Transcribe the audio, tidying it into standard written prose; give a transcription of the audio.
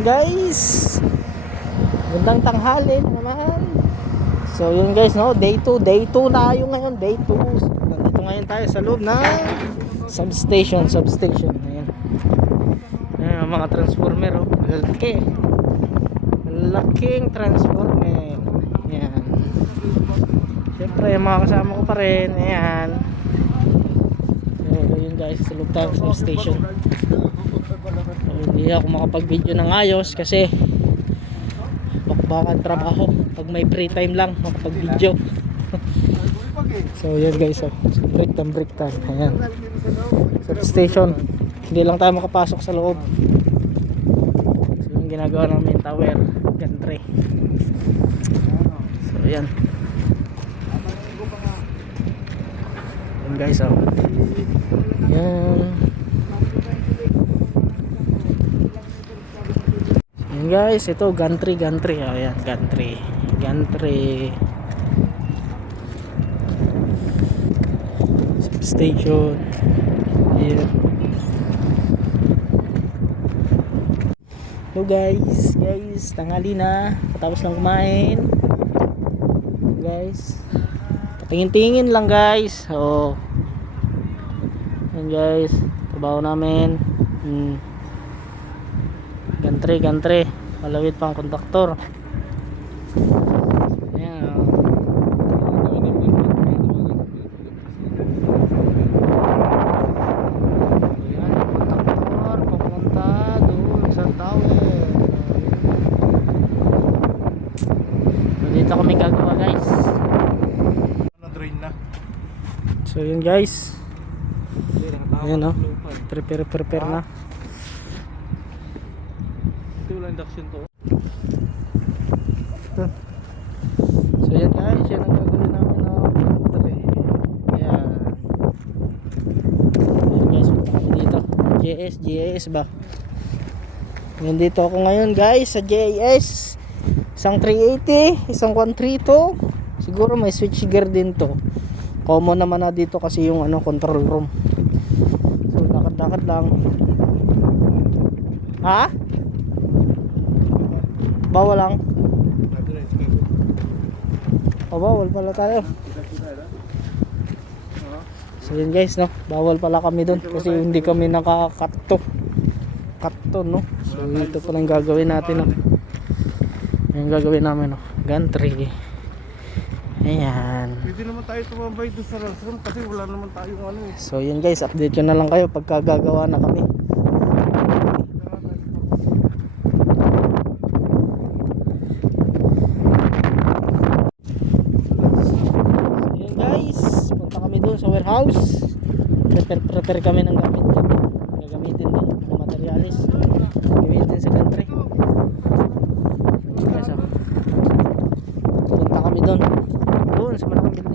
yun guys, gandang tanghali na naman. So yun guys, no, day 2 tayo ngayon, day 2. So, nandito ngayon tayo sa loob ng substation. Ayan. Ayan ang mga transformer, oh. Laking transformer. Ayan. Siyempre yung mga kasama ko pa rin. Ayan. So yun guys, sa loob tayo sa substation. So, hindi ako makapag video ng ayos kasi bakbakan trabaho. Pag may free time lang makapag video. So yun guys, oh. break time. Ayan, substation. Hindi lang tayo makapasok sa loob. So yung ginagawa namin tower gantry. So yan. Yan guys, oh. Yan. Yan guys, ito gantry. Ayan, gantry. Substation. Ayan. Hello guys, tanghali na. Patapos lang kumain. Guys, patingin-tingin lang guys. Oh. Yan guys, trabaho namin. Gantry. Malawit pang konduktor. Ayan. Ayan, konduktor papunta doon sa tower. Dito kami gagawa guys. Drain na. So yun guys. Ayan, oh. Prepare na. Induction to. So yan guys, yan ang gagawin namin, no? Ayan. Ayan guys, punta kami dito. JAS ba? Nandito ako ngayon guys sa JAS. Isang 380, isang 132. Siguro may switchgear din to. Common naman na dito kasi yung control room. So lakad lang. Ha? Bawal lang. Bawal pala tayo. So yun guys, no, bawal pala kami doon kasi hindi kami nakakatto no. So ito pala yung gagawin natin, no. Yung gagawin namin, no, gantry. Ayan. Pwede naman tayo tumambay doon sa restroom kasi wala naman tayong So yun guys, update yun na lang kayo pagka gagawa na kami. Sa warehouse, prepare kami ng gamit gagamitin doon, mga materialis gamitin sa gantry. Punta kami doon sa malaking